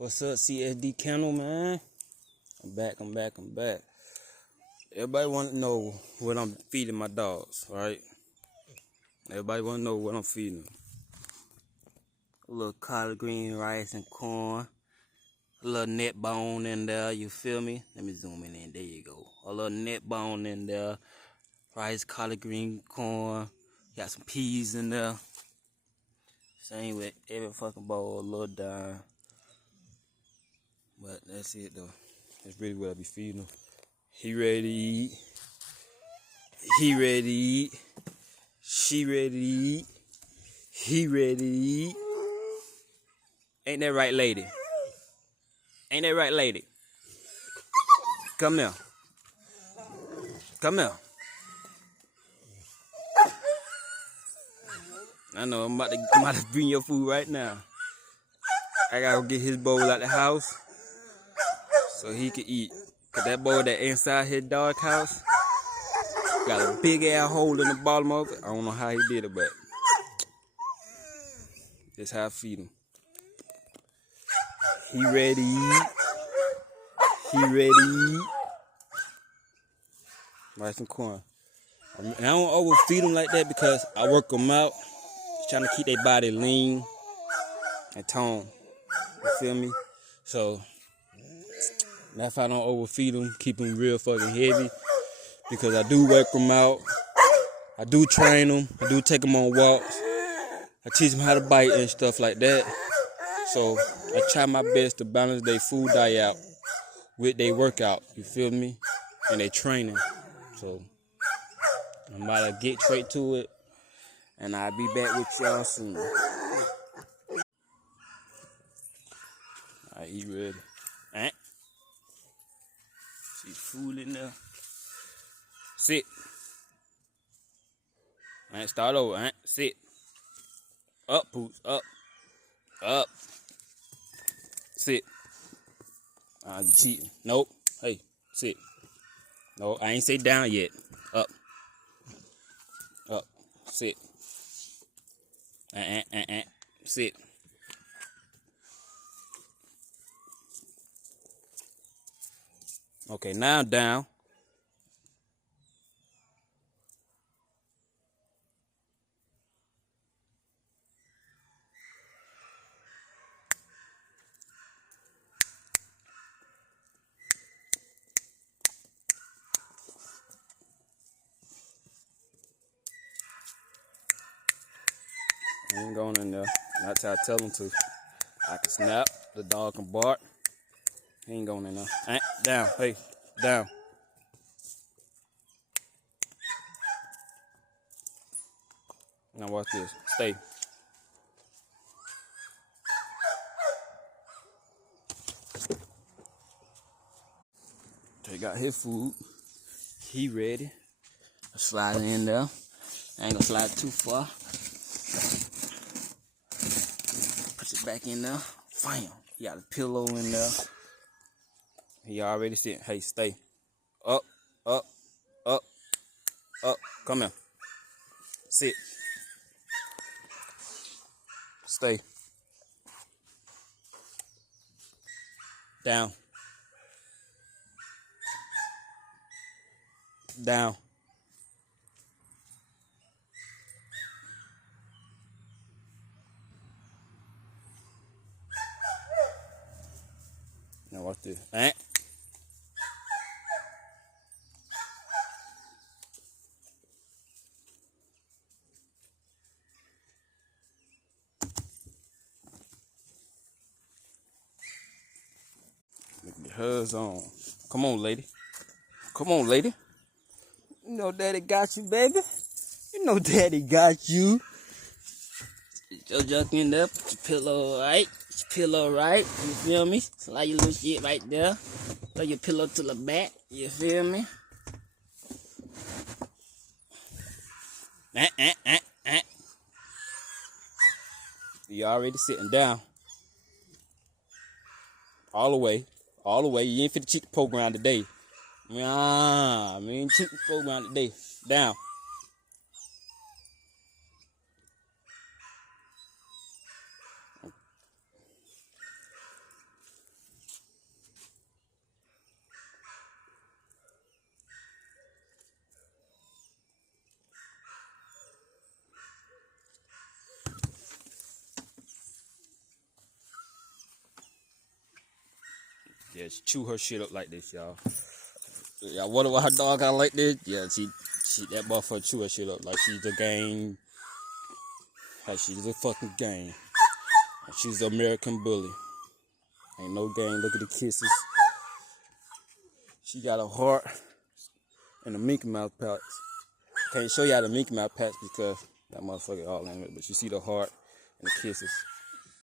What's up, CSD.Kennel, man? I'm back. Everybody want to know what I'm feeding my dogs, right? Everybody want to know what I'm feeding them. A little collard green, rice, and corn. A little neck bone in there, you feel me? Let me zoom in, there you go. A little neck bone in there. Rice, collard green, corn. Got some peas in there. Same with every fucking bowl, a little dime. But that's it though. That's really what I be feeding him. He ready to eat. He ready to eat. She ready to eat. He ready to eat. Ain't that right, lady? Ain't that right, lady? Come here. Come here. I know I'm about to bring your food right now. I gotta go get his bowl out the house so he can eat. Cause that bowl that inside his dog house got a big ass hole in the bottom of it. I don't know how he did it, but that's how I feed him. He ready to eat. He ready to eat. Rice and corn. And I don't overfeed them like that because I work them out, trying to keep their body lean and toned. You feel me? So that's why I don't overfeed them, keep them real fucking heavy, because I do work them out, I do train them, I do take them on walks, I teach them how to bite and stuff like that. So I try my best to balance their food diet out with their workout, you feel me, and their training. So I'm about to get straight to it, and I'll be back with y'all soon. Alright, he ready. Alright. See food in there. Sit. Alright, start over. Alright, sit. Up, Pooch. Up. Up. Sit. You cheating. Nope. Hey, sit. No, I ain't say down yet. Up. Up. Sit. Sit. Okay, now down. He ain't going in there. That's how I tell him to. I can snap. The dog can bark. He ain't going in there. Down. Hey, down. Now watch this. Stay. He got his food. He ready. Slide in there. I ain't gonna slide too far. Put it back in there. Bam. He got a pillow in there. He already sitting. Hey, stay. Up, up, up, up. Come here. Sit. Stay. Down. Down. Now watch this. Get hers on. Come on, lady. Come on, lady. You know daddy got you, baby. You know daddy got you. Get your junk in there. Put your pillow right. Put your pillow right. You feel me? Slide your little shit right there. Throw your pillow to the back. You feel me? You already sitting down. All the way. All the way. You ain't fit to cheat the program today. Nah, I mean cheat the program today. Down. Yeah, she chew her shit up like this, y'all. Y'all wonder why her dog got like this? Yeah, she that motherfucker chew her shit up like she's a gang. Like she's a fucking gang. Like she's the American bully. Ain't no gang. Look at the kisses. She got a heart and a Mickey Mouse patch. Can't show y'all the Mickey Mouse patch because that motherfucker all in it. But you see the heart and the kisses.